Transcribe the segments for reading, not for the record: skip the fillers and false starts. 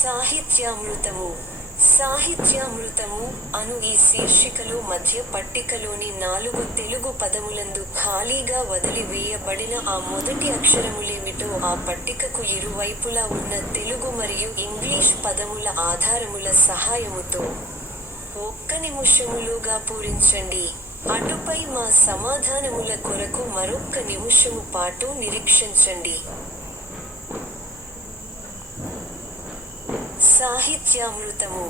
సాహిత్యామృతము. సాహిత్యామృతము అను ఈ శీర్షికలో మధ్య పట్టికలోని 4 తెలుగు పదములందు ఖాళీగా వదిలి వేయబడిన ఆ మొదటి అక్షరములేమిటో ఆ పట్టికకు ఇరువైపులా ఉన్న తెలుగు మరియు ఇంగ్లీష్ పదముల ఆధారముల సహాయముతో 1 నిమిషములోగా పూరించండి. అటుపై మా సమాధానముల కొరకు మరొక్క నిమిషము పాటు నిరీక్షించండి. సాహిత్యామృతము.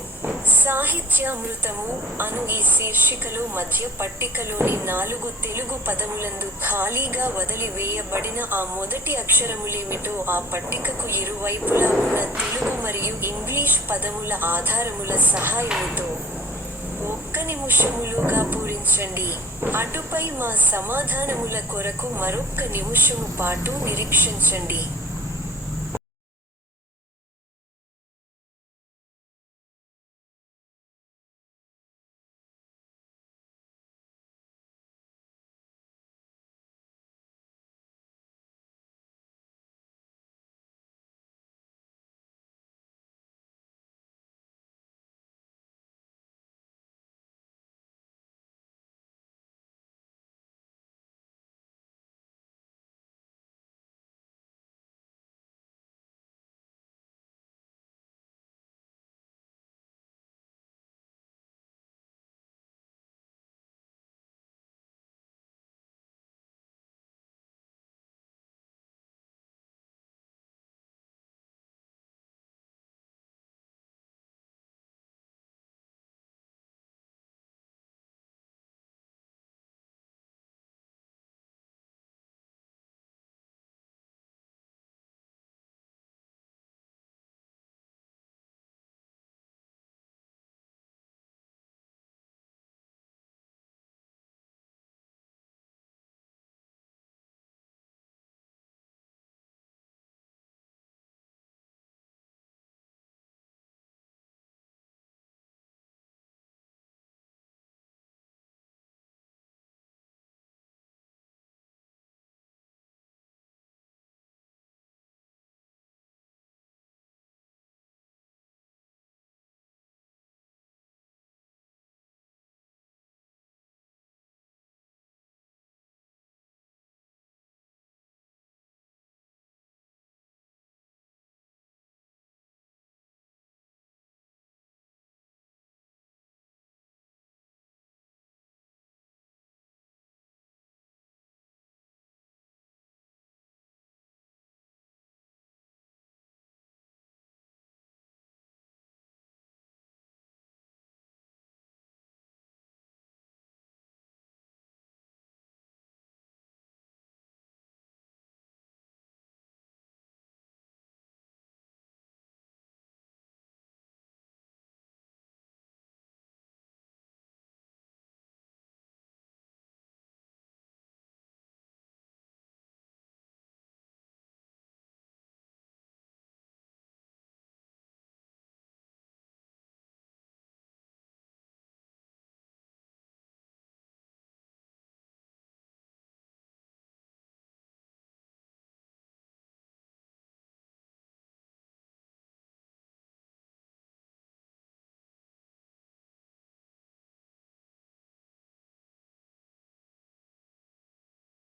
సాహిత్యామృతము అను ఈ శీర్షికలో మధ్య పట్టికలోని 4 తెలుగు పదములందు ఖాళీగా వదిలి వేయబడిన ఆ మొదటి అక్షరములేమిటో ఆ పట్టికకు ఇరువైపులా ఉన్న తెలుగు మరియు ఇంగ్లీష్ పదముల ఆధారముల సహాయముతో 1 నిమిషములోగా పూరించండి. అటుపై మా సమాధానముల కొరకు మరొక్క నిమిషము పాటు నిరీక్షించండి.